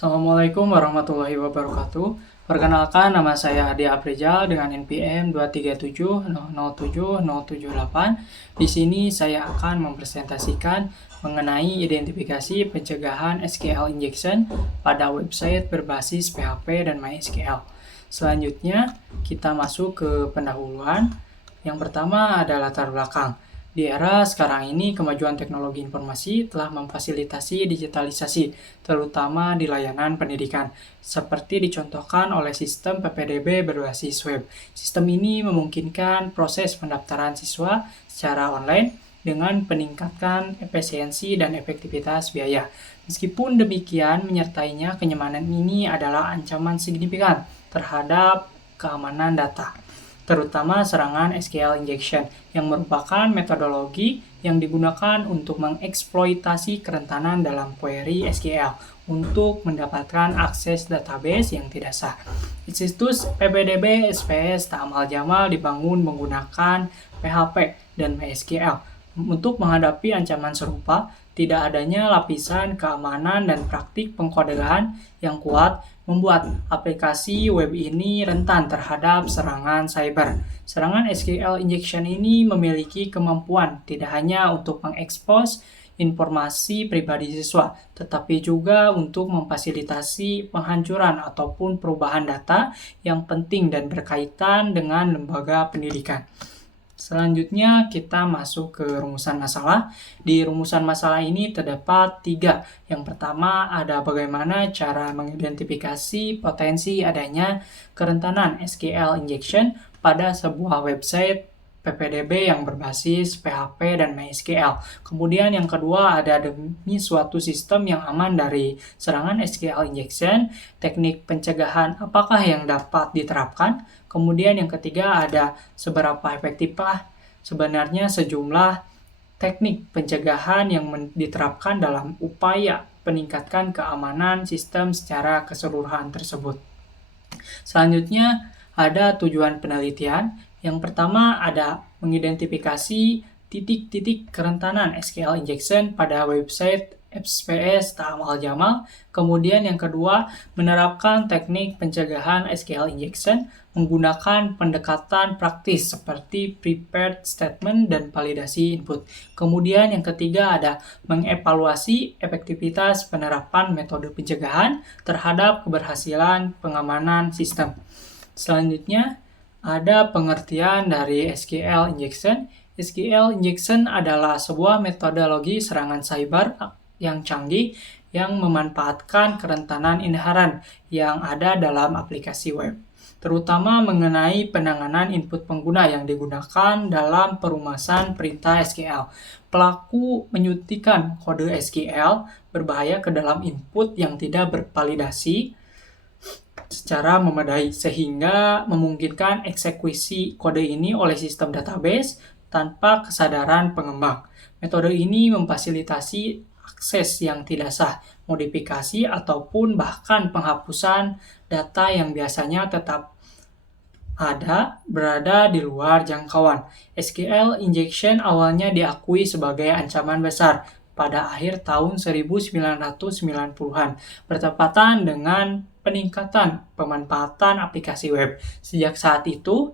Assalamualaikum warahmatullahi wabarakatuh. Perkenalkan, nama saya Adi Aprijal dengan NPM 237007078. Di sini saya akan mempresentasikan mengenai identifikasi pencegahan SQL injection pada website berbasis PHP dan MySQL. Selanjutnya, kita masuk ke pendahuluan. Yang pertama ada latar belakang. Di era sekarang ini, kemajuan teknologi informasi telah memfasilitasi digitalisasi, terutama di layanan pendidikan, seperti dicontohkan oleh sistem PPDB berbasis web. Sistem ini memungkinkan proses pendaftaran siswa secara online dengan peningkatan efisiensi dan efektivitas biaya. Meskipun demikian, menyertainya kenyamanan ini adalah ancaman signifikan terhadap keamanan data, terutama serangan SQL injection, yang merupakan metodologi yang digunakan untuk mengeksploitasi kerentanan dalam query SQL untuk mendapatkan akses database yang tidak sah. Situs PPDB SPS Ta'amal Jamal dibangun menggunakan PHP dan MySQL. Untuk menghadapi ancaman serupa, tidak adanya lapisan keamanan dan praktik pengkodean yang kuat membuat aplikasi web ini rentan terhadap serangan cyber. Serangan SQL injection ini memiliki kemampuan tidak hanya untuk mengekspos informasi pribadi siswa, tetapi juga untuk memfasilitasi penghancuran ataupun perubahan data yang penting dan berkaitan dengan lembaga pendidikan. Selanjutnya kita masuk ke rumusan masalah. Di rumusan masalah ini terdapat 3. Yang pertama ada bagaimana cara mengidentifikasi potensi adanya kerentanan SQL injection pada sebuah website PPDB yang berbasis PHP dan MySQL. Kemudian yang kedua ada demi suatu sistem yang aman dari serangan SQL injection, teknik pencegahan apakah yang dapat diterapkan. Kemudian yang ketiga ada seberapa efektifkah sebenarnya sejumlah teknik pencegahan yang diterapkan dalam upaya peningkatkan keamanan sistem secara keseluruhan tersebut. Selanjutnya ada tujuan penelitian. Yang pertama ada mengidentifikasi titik-titik kerentanan SQL injection pada website SPS Ta'amal Jamal. Kemudian yang kedua, menerapkan teknik pencegahan SQL injection menggunakan pendekatan praktis seperti prepared statement dan validasi input. Kemudian yang ketiga ada mengevaluasi efektivitas penerapan metode pencegahan terhadap keberhasilan pengamanan sistem. Selanjutnya ada pengertian dari SQL injection. SQL injection adalah sebuah metodologi serangan cyber yang canggih yang memanfaatkan kerentanan inherent yang ada dalam aplikasi web, terutama mengenai penanganan input pengguna yang digunakan dalam perumasan perintah SQL. Pelaku menyuntikkan kode SQL berbahaya ke dalam input yang tidak bervalidasi secara memadai, sehingga memungkinkan eksekusi kode ini oleh sistem database tanpa kesadaran pengembang. Metode ini memfasilitasi akses yang tidak sah, modifikasi, ataupun bahkan penghapusan data yang biasanya tetap berada di luar jangkauan. SQL injection awalnya diakui sebagai ancaman besar pada akhir tahun 1990-an, bertepatan dengan peningkatan pemanfaatan aplikasi web. Sejak saat itu,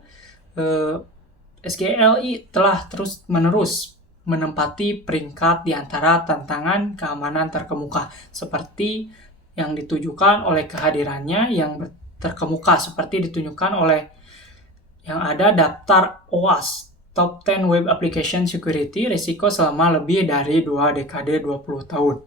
SQL telah terus-menerus menempati peringkat di antara tantangan keamanan terkemuka, seperti yang ditujukan oleh kehadirannya yang terkemuka, seperti ditunjukkan oleh yang ada daftar OWASP, Top 10 Web Application Security, risiko selama lebih dari 2 dekade 20 tahun.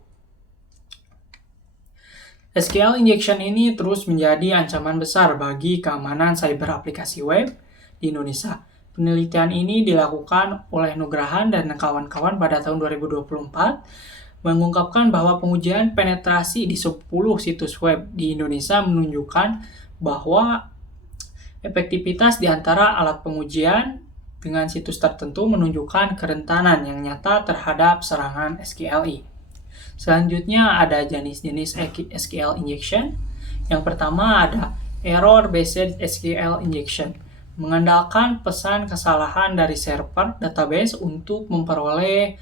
SQL injection ini terus menjadi ancaman besar bagi keamanan cyber aplikasi web di Indonesia. Penelitian ini dilakukan oleh Nugrahan dan kawan-kawan pada tahun 2024, mengungkapkan bahwa pengujian penetrasi di 10 situs web di Indonesia menunjukkan bahwa efektivitas di antara alat pengujian dengan situs tertentu menunjukkan kerentanan yang nyata terhadap serangan SQLI. Selanjutnya ada jenis-jenis SQL injection. Yang pertama ada error-based SQL injection, mengandalkan pesan kesalahan dari server database untuk memperoleh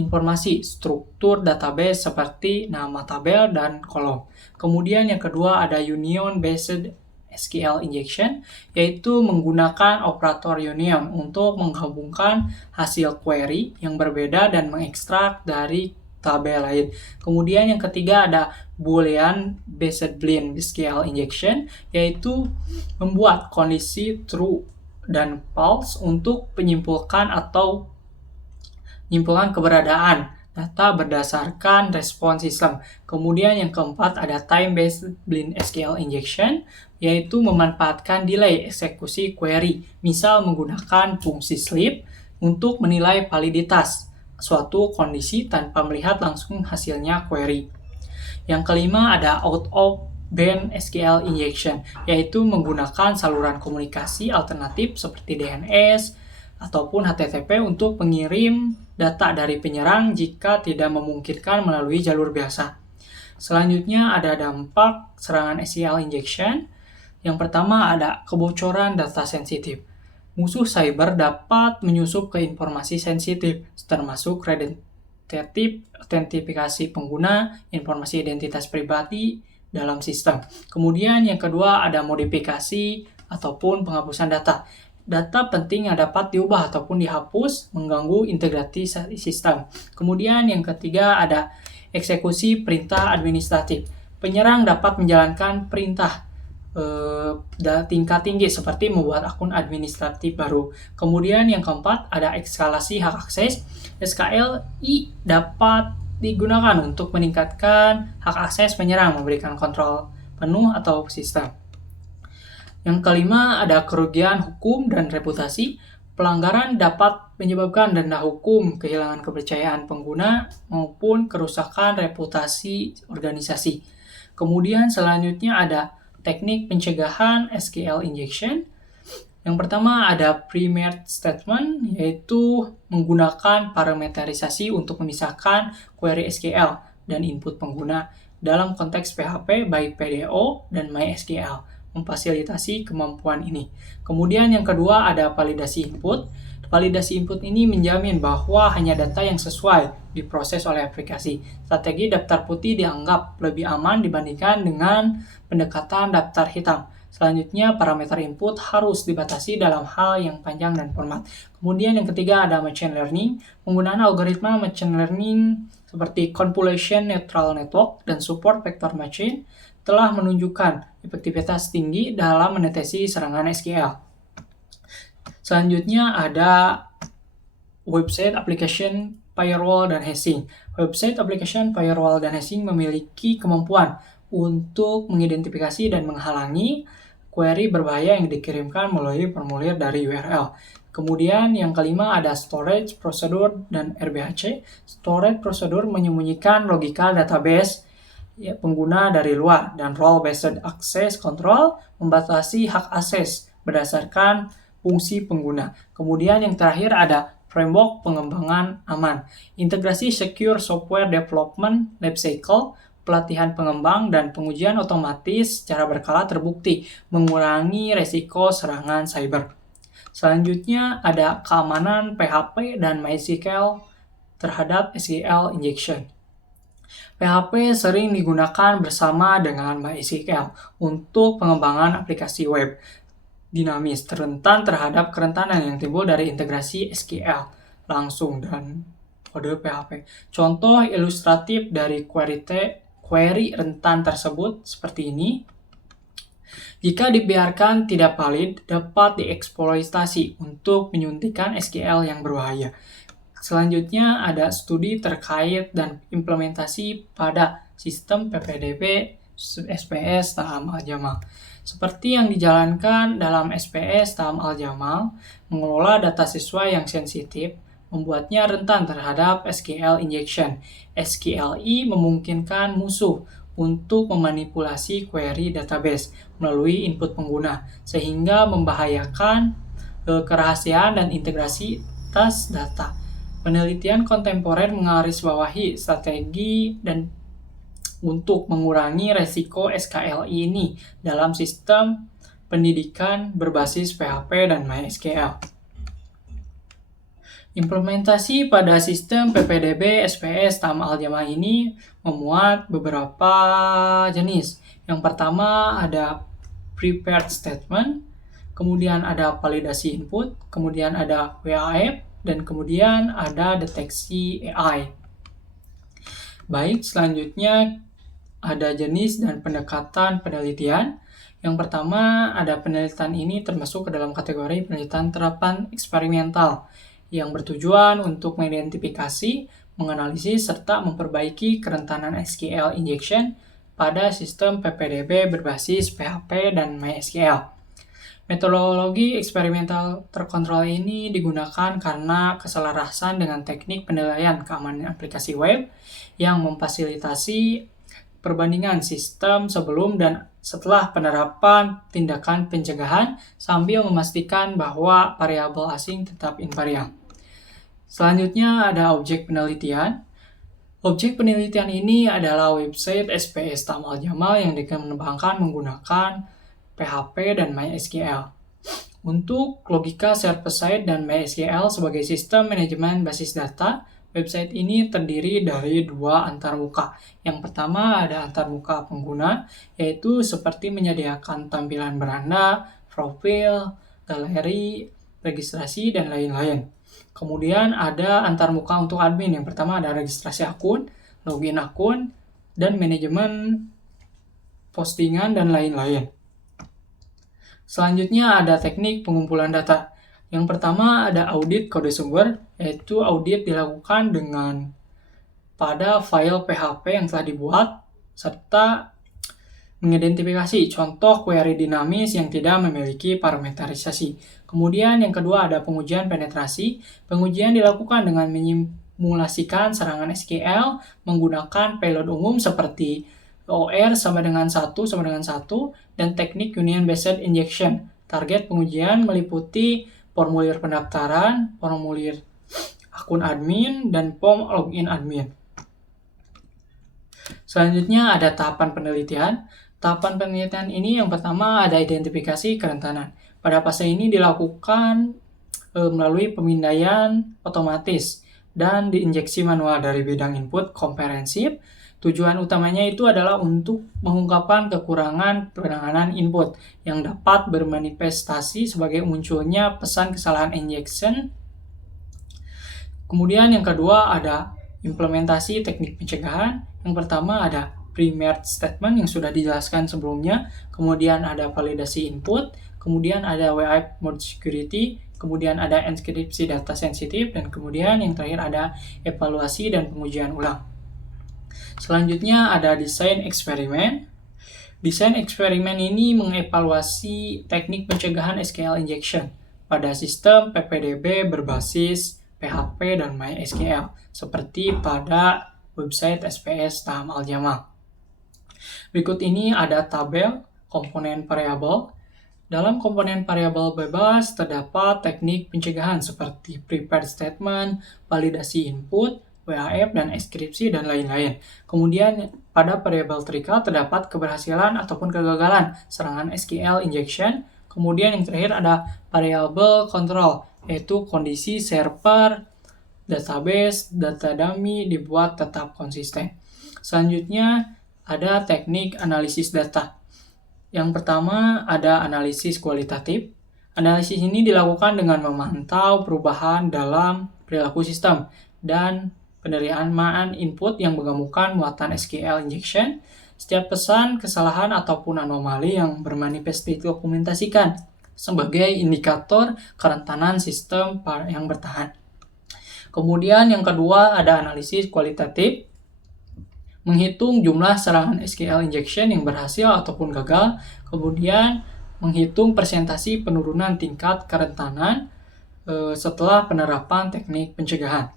informasi struktur database seperti nama tabel dan kolom. Kemudian yang kedua ada union-based SQL injection, yaitu menggunakan operator union untuk menggabungkan hasil query yang berbeda dan mengekstrak dari tabel lain. Kemudian yang ketiga ada Boolean based Boolean SQL injection, yaitu membuat kondisi true dan false untuk menyimpulkan keberadaan data berdasarkan respon sistem. Kemudian yang keempat ada time-based Boolean SQL injection, yaitu memanfaatkan delay eksekusi query, misal menggunakan fungsi sleep untuk menilai validitas suatu kondisi tanpa melihat langsung hasilnya query. Yang kelima ada out-of-band SQL injection, yaitu menggunakan saluran komunikasi alternatif seperti DNS ataupun HTTP untuk mengirim data dari penyerang jika tidak memungkinkan melalui jalur biasa. Selanjutnya ada dampak serangan SQL injection. Yang pertama ada kebocoran data sensitif. Musuh cyber dapat menyusup ke informasi sensitif, termasuk autentifikasi pengguna, informasi identitas pribadi dalam sistem. Kemudian yang kedua ada modifikasi ataupun penghapusan data. Data penting yang dapat diubah ataupun dihapus mengganggu integrasi sistem. Kemudian yang ketiga ada eksekusi perintah administratif. Penyerang dapat menjalankan perintah tingkat tinggi seperti membuat akun administratif baru. Kemudian yang keempat ada eskalasi hak akses. SKLI dapat digunakan untuk meningkatkan hak akses penyerang, memberikan kontrol penuh atau sistem. Yang kelima ada kerugian hukum dan reputasi. Pelanggaran dapat menyebabkan denda hukum, kehilangan kepercayaan pengguna, maupun kerusakan reputasi organisasi. Kemudian selanjutnya ada teknik pencegahan SQL injection. Yang pertama ada pre-merge statement, yaitu menggunakan parameterisasi untuk memisahkan query SQL dan input pengguna dalam konteks PHP baik PDO dan MySQL, memfasilitasi kemampuan ini. Kemudian yang kedua ada validasi input. Validasi input ini menjamin bahwa hanya data yang sesuai diproses oleh aplikasi. Strategi daftar putih dianggap lebih aman dibandingkan dengan pendekatan daftar hitam. Selanjutnya, parameter input harus dibatasi dalam hal yang panjang dan format. Kemudian yang ketiga ada machine learning. Penggunaan algoritma machine learning seperti convolution neutral network dan support vector machine telah menunjukkan efektivitas tinggi dalam mendeteksi serangan SQL. Selanjutnya ada website application firewall dan hashing. Website application firewall dan hashing memiliki kemampuan untuk mengidentifikasi dan menghalangi query berbahaya yang dikirimkan melalui formulir dari URL. Kemudian yang kelima ada storage procedure dan RBAC. Storage procedure menyembunyikan logika database pengguna dari luar, dan role-based access control membatasi hak akses berdasarkan fungsi pengguna. Kemudian yang terakhir ada framework pengembangan aman. Integrasi secure software development lifecycle, pelatihan pengembang, dan pengujian otomatis secara berkala terbukti mengurangi resiko serangan cyber. Selanjutnya ada keamanan PHP dan MySQL terhadap SQL injection. PHP sering digunakan bersama dengan MySQL untuk pengembangan aplikasi web dinamis, rentan terhadap kerentanan yang timbul dari integrasi SQL langsung dan kode PHP. Contoh ilustratif dari query rentan tersebut seperti ini. Jika dibiarkan tidak valid, dapat dieksploitasi untuk menyuntikkan SQL yang berbahaya. Selanjutnya ada studi terkait dan implementasi pada sistem PPDB SPS Taham Al-Jamal. Seperti yang dijalankan dalam SPS Taham Al-Jamal, mengelola data siswa yang sensitif membuatnya rentan terhadap SQL injection. SQLI memungkinkan musuh untuk memanipulasi query database melalui input pengguna, sehingga membahayakan kerahasiaan dan integritas data. Penelitian kontemporer menggarisbawahi strategi dan untuk mengurangi resiko SQLI ini dalam sistem pendidikan berbasis PHP dan MySQL. Implementasi pada sistem PPDB SPS Tama Al-Jamaah ini memuat beberapa jenis. Yang pertama ada prepared statement, kemudian ada validasi input, kemudian ada WAF, dan kemudian ada deteksi AI. Baik, selanjutnya ada jenis dan pendekatan penelitian. Yang pertama, ada penelitian ini termasuk ke dalam kategori penelitian terapan eksperimental yang bertujuan untuk mengidentifikasi, menganalisis, serta memperbaiki kerentanan SQL injection pada sistem PPDB berbasis PHP dan MySQL. Metodologi eksperimental terkontrol ini digunakan karena keselarasan dengan teknik penilaian keamanan aplikasi web yang memfasilitasi perbandingan sistem sebelum dan setelah penerapan tindakan pencegahan sambil memastikan bahwa variabel asing tetap invariant. Selanjutnya ada objek penelitian. Objek penelitian ini adalah website SPS Tama Al-Jamaah yang dikembangkan menggunakan PHP dan MySQL. Untuk logika server-side dan MySQL sebagai sistem manajemen basis data, website ini terdiri dari dua antarmuka. Yang pertama ada antarmuka pengguna, yaitu seperti menyediakan tampilan beranda, profil, galeri, registrasi, dan lain-lain. Kemudian ada antarmuka untuk admin. Yang pertama ada registrasi akun, login akun, dan manajemen postingan, dan lain-lain. Selanjutnya ada teknik pengumpulan data. Yang pertama ada audit kode sumber, yaitu audit dilakukan dengan pada file PHP yang telah dibuat, serta mengidentifikasi contoh query dinamis yang tidak memiliki parameterisasi. Kemudian yang kedua ada pengujian penetrasi. Pengujian dilakukan dengan menyimulasikan serangan SQL menggunakan payload umum seperti OR sama dengan 1 dan teknik Union Based Injection. Target pengujian meliputi formulir pendaftaran, formulir akun admin, dan form login admin. Selanjutnya ada tahapan penelitian. Tahapan penelitian ini yang pertama ada identifikasi kerentanan. Pada fase ini dilakukan melalui pemindaian otomatis dan diinjeksi manual dari bidang input komprehensif. Tujuan utamanya itu adalah untuk mengungkapkan kekurangan penanganan input yang dapat bermanifestasi sebagai munculnya pesan kesalahan injection. Kemudian yang kedua ada implementasi teknik pencegahan. Yang pertama ada prepared statement yang sudah dijelaskan sebelumnya, kemudian ada validasi input, kemudian ada WAF mode security, kemudian ada enkripsi data sensitif, dan kemudian yang terakhir ada evaluasi dan pengujian ulang. Selanjutnya ada desain eksperimen. Desain eksperimen ini mengevaluasi teknik pencegahan SQL injection pada sistem PPDB berbasis PHP dan MySQL, seperti pada website SPS Tama Al-Jamaah. Berikut ini ada tabel komponen variabel. Dalam komponen variabel bebas terdapat teknik pencegahan seperti prepared statement, validasi input, WAF, dan enkripsi, dan lain-lain. Kemudian pada variabel trickle terdapat keberhasilan ataupun kegagalan serangan SQL injection. Kemudian yang terakhir ada variabel control, yaitu kondisi server, database, data dummy dibuat tetap konsisten. Selanjutnya ada teknik analisis data. Yang pertama ada analisis kualitatif. Analisis ini dilakukan dengan memantau perubahan dalam perilaku sistem dan penerimaan input yang menggabungkan muatan SQL injection. Setiap pesan, kesalahan, ataupun anomali yang bermanifest didokumentasikan sebagai indikator kerentanan sistem yang bertahan. Kemudian yang kedua ada analisis kualitatif. Menghitung jumlah serangan SQL injection yang berhasil ataupun gagal, kemudian menghitung persentase penurunan tingkat kerentanan setelah penerapan teknik pencegahan.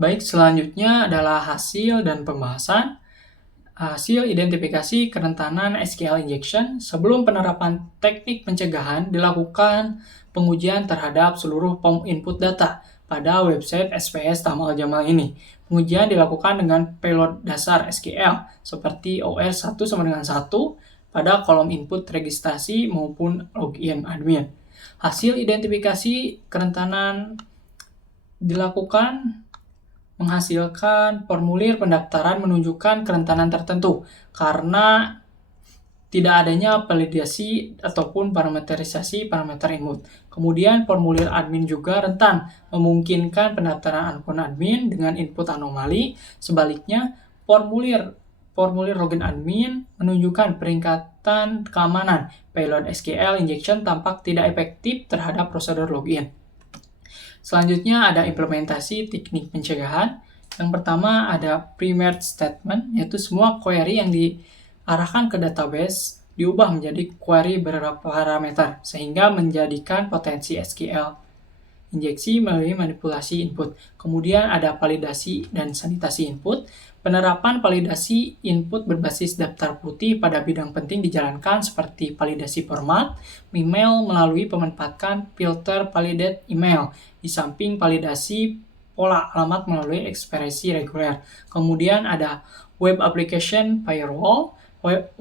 Baik, selanjutnya adalah hasil dan pembahasan. Hasil identifikasi kerentanan SQL injection. Sebelum penerapan teknik pencegahan dilakukan pengujian terhadap seluruh form input data pada website SPS Tama Al-Jamaah ini. Pengujian dilakukan dengan payload dasar SQL seperti OR1 sama dengan 1 pada kolom input registrasi maupun login admin. Hasil identifikasi kerentanan dilakukan menghasilkan formulir pendaftaran menunjukkan kerentanan tertentu karena tidak adanya validasi ataupun parameterisasi parameter input. Kemudian formulir admin juga rentan, memungkinkan pendaftaran akun admin dengan input anomali. Sebaliknya, formulir login admin menunjukkan peringkatan keamanan. Payload SQL injection tampak tidak efektif terhadap prosedur login. Selanjutnya ada implementasi teknik pencegahan. Yang pertama ada pre-merge statement, yaitu semua query yang diarahkan ke database diubah menjadi query berparameter, sehingga menjadikan potensi SQL injeksi melalui manipulasi input. Kemudian ada validasi dan sanitasi input. Penerapan validasi input berbasis daftar putih pada bidang penting dijalankan seperti validasi format, email melalui pemanfaatan filter validate email, di samping validasi pola alamat melalui ekspresi reguler. Kemudian ada web application firewall. Web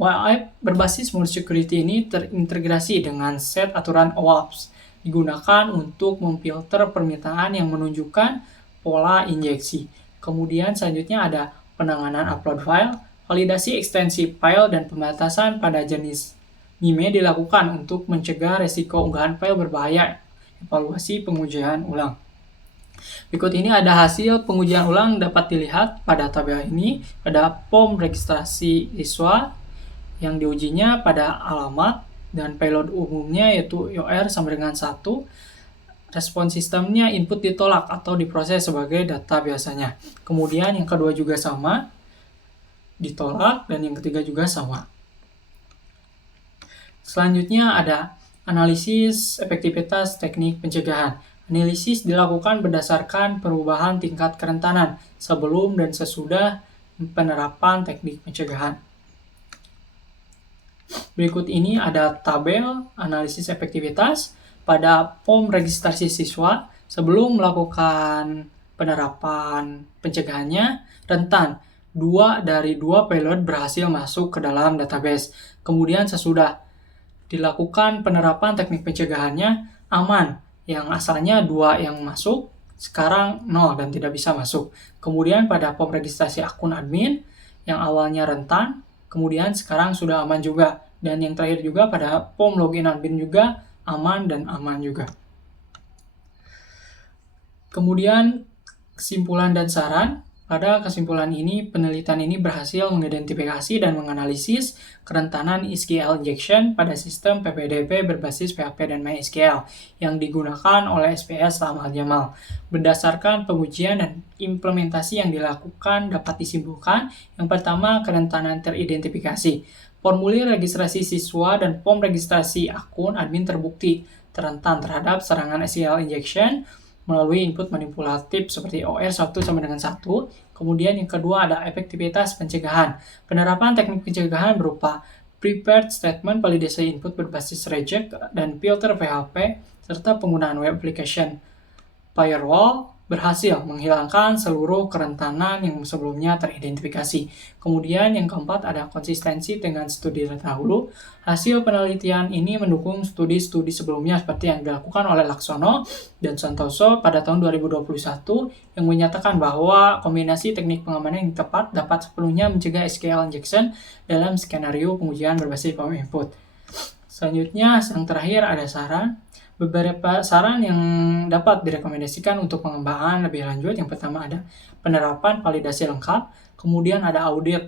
berbasis mode security ini terintegrasi dengan set aturan OAuth, digunakan untuk memfilter permintaan yang menunjukkan pola injeksi. Kemudian selanjutnya ada penanganan upload file, validasi ekstensi file, dan pembatasan pada jenis MIME dilakukan untuk mencegah resiko unggahan file berbahaya. Evaluasi pengujian ulang. Berikut ini ada hasil pengujian ulang dapat dilihat pada tabel ini. Pada form registrasi siswa yang diujinya pada alamat dan payload umumnya yaitu IOR sama dengan 1. Respon sistemnya input ditolak atau diproses sebagai data biasanya. Kemudian yang kedua juga sama, ditolak, dan yang ketiga juga sama. Selanjutnya ada analisis efektivitas teknik pencegahan. Analisis dilakukan berdasarkan perubahan tingkat kerentanan sebelum dan sesudah penerapan teknik pencegahan. Berikut ini ada tabel analisis efektivitas. Pada form registrasi siswa, sebelum melakukan penerapan pencegahannya, rentan 2 dari 2 payload berhasil masuk ke dalam database. Kemudian sesudah dilakukan penerapan teknik pencegahannya, aman. Yang asalnya 2 yang masuk, sekarang 0 dan tidak bisa masuk. Kemudian pada form registrasi akun admin, yang awalnya rentan, kemudian sekarang sudah aman juga. Dan yang terakhir juga pada form login admin juga, aman dan aman juga. Kemudian kesimpulan dan saran. Pada kesimpulan ini, penelitian ini berhasil mengidentifikasi dan menganalisis kerentanan SQL injection pada sistem PPDB berbasis PHP dan MySQL yang digunakan oleh SPS Amal Jamal. Berdasarkan pengujian dan implementasi yang dilakukan dapat disimpulkan, yang pertama, kerentanan teridentifikasi. Formulir registrasi siswa dan form registrasi akun admin terbukti rentan terhadap serangan SQL injection melalui input manipulatif seperti OR 1 sama dengan 1. Kemudian yang kedua ada efektivitas pencegahan. Penerapan teknik pencegahan berupa prepared statement validasi input berbasis reject dan filter PHP serta penggunaan web application firewall berhasil menghilangkan seluruh kerentanan yang sebelumnya teridentifikasi. Kemudian yang keempat ada konsistensi dengan studi terdahulu. Hasil penelitian ini mendukung studi-studi sebelumnya seperti yang dilakukan oleh Laksono dan Santoso pada tahun 2021 yang menyatakan bahwa kombinasi teknik pengamanan yang tepat dapat sepenuhnya mencegah SQL injection dalam skenario pengujian berbasis form input. Selanjutnya, yang terakhir ada saran. Beberapa saran yang dapat direkomendasikan untuk pengembangan lebih lanjut. Yang pertama ada penerapan validasi lengkap, kemudian ada audit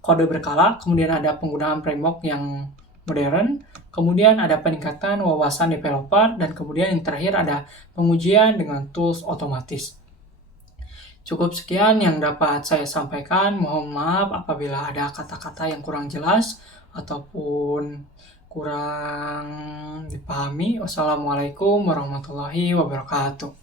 kode berkala, kemudian ada penggunaan framework yang modern, kemudian ada peningkatan wawasan developer, dan kemudian yang terakhir ada pengujian dengan tools otomatis. Cukup sekian yang dapat saya sampaikan. Mohon maaf apabila ada kata-kata yang kurang jelas ataupun kurang dipahami. Wassalamualaikum warahmatullahi wabarakatuh.